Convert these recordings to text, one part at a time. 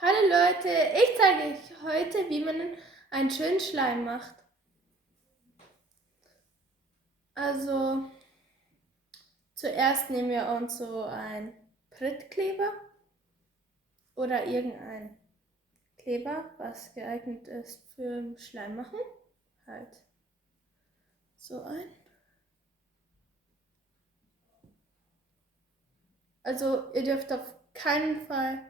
Hallo Leute, ich zeige euch heute, wie man einen schönen Schleim macht. Also zuerst nehmen wir uns so ein Prittkleber oder irgendein Kleber, was geeignet ist für Schleim machen. Halt so ein. Also ihr dürft auf keinen Fall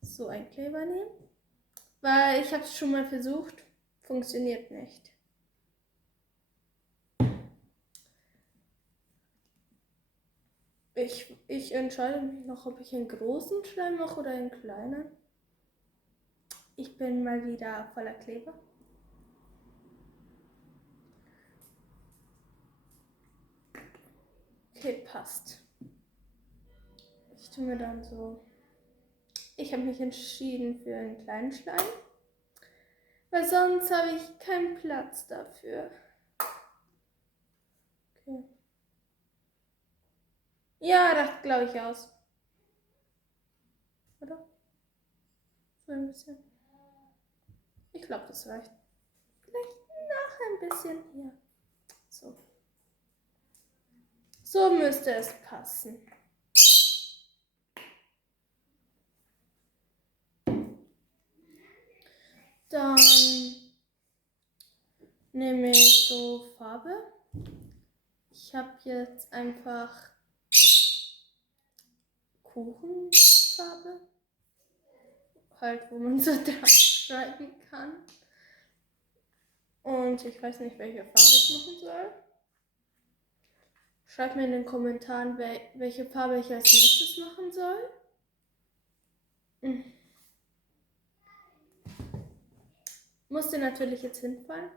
so einen Kleber nehmen, weil ich habe es schon mal versucht, funktioniert nicht. Ich entscheide mich noch, ob ich einen großen Schleim mache oder einen kleinen. Ich bin mal wieder voller Kleber. Okay, passt. Ich tue mir dann so. Ich habe mich entschieden für einen kleinen Schleim, weil sonst habe ich keinen Platz dafür. Okay. Ja, reicht, glaube ich, aus. Oder? So ein bisschen. Ich glaube, das reicht. Vielleicht noch ein bisschen hier. So. So müsste es passen. Dann nehme ich so Farbe. Ich habe jetzt einfach Kuchenfarbe. Halt, wo man so drauf schreiben kann. Und ich weiß nicht, welche Farbe ich machen soll. Schreibt mir in den Kommentaren, welche Farbe ich als nächstes machen soll. Musste natürlich jetzt hinfallen.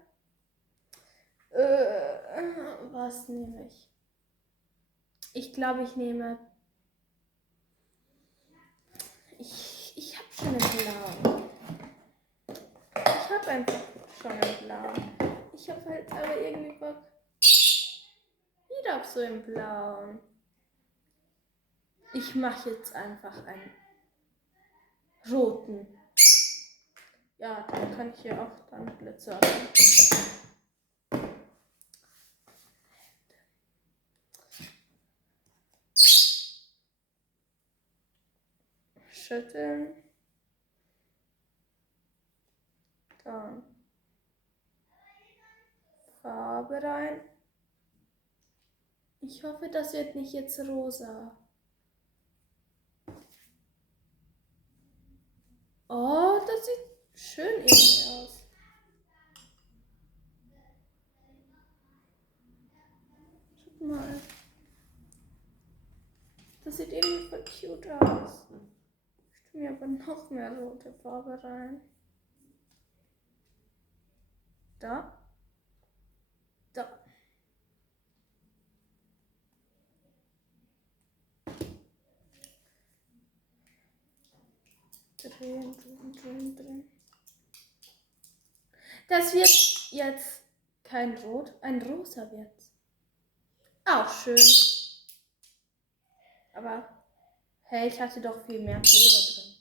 Was nehme ich? Ich glaube, ich nehme. Ich habe schon einen blauen. Ich habe einfach schon einen blauen. Ich habe halt aber irgendwie Bock wieder auf so einen blauen. Ich mache jetzt einfach einen roten. Ja, dann kann ich hier auch dann Glitzer rein. Schütteln. Dann Farbe rein. Ich hoffe, das wird nicht jetzt rosa. Oh, das sieht schön irgendwie aus. Schaut mal. Das sieht irgendwie voll cute aus. Ich tue mir aber noch mehr rote Farbe rein. Da. Da. Drehen, drehen, drehen, drehen. Das wird jetzt kein Rot, ein Rosa wird. Auch schön. Aber, hey, ich hatte doch viel mehr Kleber drin.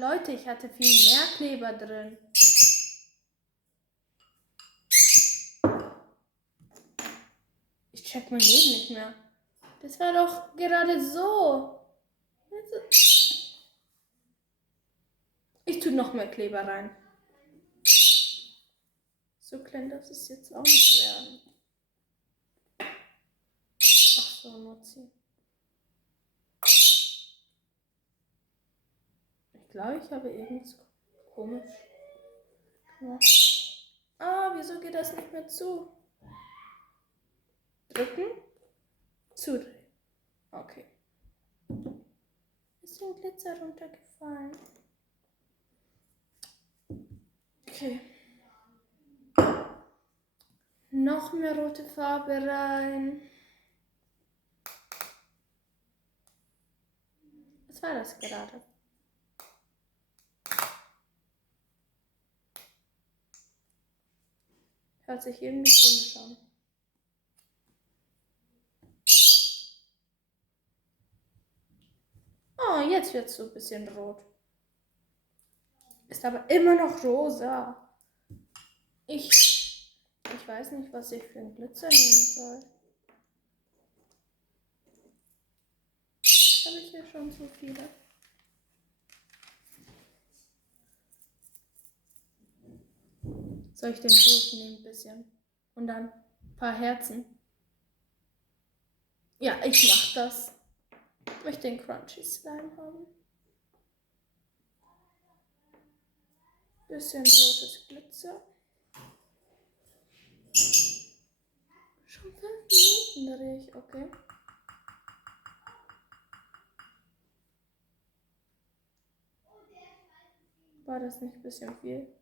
Leute, ich hatte viel mehr Kleber drin. Ich check mein Leben nicht mehr. Das war doch gerade so. Ich tue noch mehr Kleber rein. So klein darf es jetzt auch nicht werden. Ach so, Nutzi. Ich glaube, ich habe irgendwas komisch gemacht. Ah, wieso geht das nicht mehr zu? Drücken. Zudrehen. Okay. Ist ein Glitzer runtergefallen. Okay. Noch mehr rote Farbe rein. Was war das gerade? Hört sich irgendwie komisch an. Oh, jetzt wird es so ein bisschen rot. Ist aber immer noch rosa. Ich weiß nicht, was ich für einen Glitzer nehmen soll. Habe ich hier schon so viele? Soll ich den roten nehmen ein bisschen? Und dann ein paar Herzen? Ja, ich mach das. Ich möchte den Crunchy Slime haben. Bisschen rotes Glitzer. Schon 5 Minuten drehe ich, okay. War das nicht ein bisschen viel?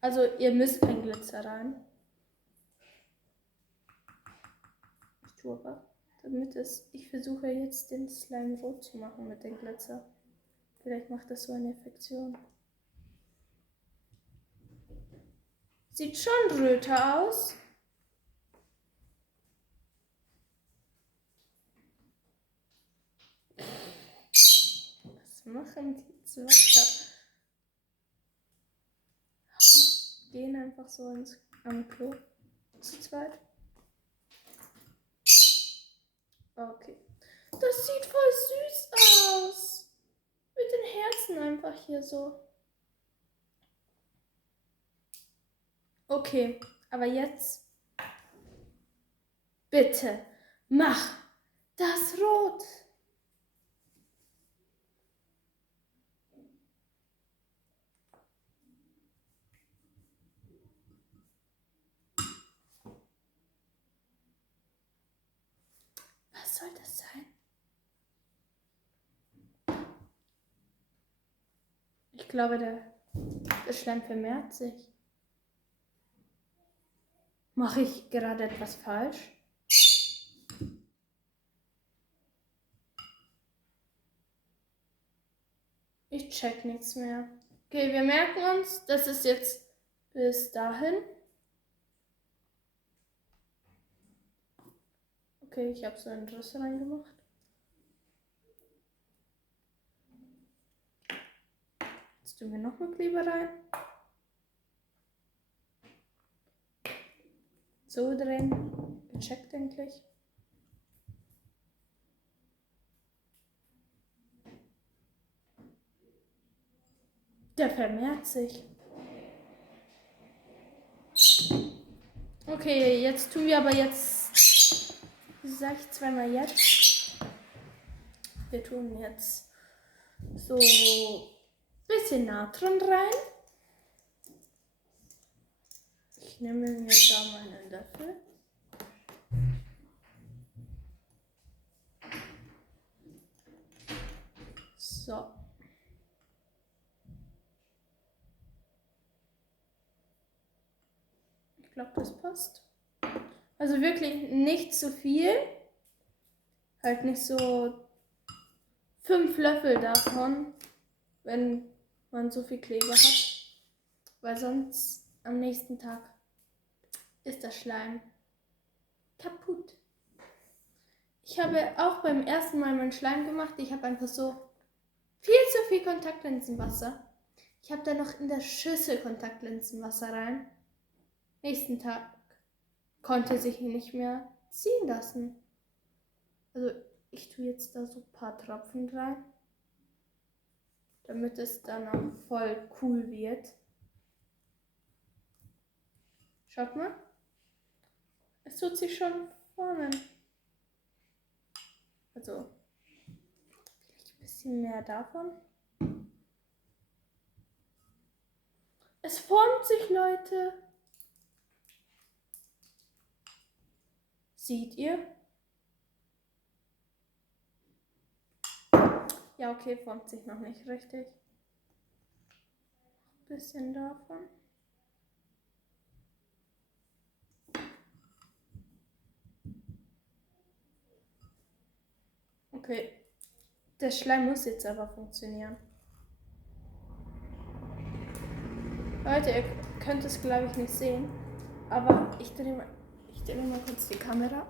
Also ihr müsst kein Glitzer rein. Ich tue aber, ich versuche jetzt den Slime rot zu machen mit dem Glitzer. Vielleicht macht das so eine Effektion. Sieht schon röter aus. Was machen die Zwerge? Gehen einfach so am Klo zu zweit. Okay. Das sieht voll süß aus. Mit den Herzen einfach hier so. Okay, aber jetzt bitte mach das rot. Was soll das sein? Ich glaube, der Schleim vermehrt sich. Mache ich gerade etwas falsch? Ich check nichts mehr. Okay, wir merken uns, das ist jetzt bis dahin. Okay, ich habe so einen Riss reingemacht. Jetzt tun wir nochmal Kleber rein. So drehen. Gecheckt endlich. Der vermehrt sich. Okay, jetzt tun wir aber jetzt. Wie sage ich zweimal jetzt? Wir tun jetzt so ein bisschen Natron rein. Ich nehme mir da mal einen Löffel. So. Ich glaube, das passt. Also wirklich nicht zu viel. Halt nicht so 5 Löffel davon, wenn man so viel Kleber hat. Weil sonst am nächsten Tag ist der Schleim kaputt. Ich habe auch beim ersten Mal meinen Schleim gemacht. Ich habe einfach so viel zu viel Kontaktlinsenwasser. Ich habe da noch in der Schüssel Kontaktlinsenwasser rein. Nächsten Tag konnte sich nicht mehr ziehen lassen. Also ich tue jetzt da so ein paar Tropfen rein, damit es dann auch voll cool wird. Schaut mal. Es tut sich schon formen. Also vielleicht ein bisschen mehr davon. Es formt sich, Leute. Seht ihr? Ja, okay, formt sich noch nicht richtig. Ein bisschen davon. Okay, der Schleim muss jetzt aber funktionieren. Leute, ihr könnt es glaube ich nicht sehen, aber ich drehe stelle mal kurz die Kamera.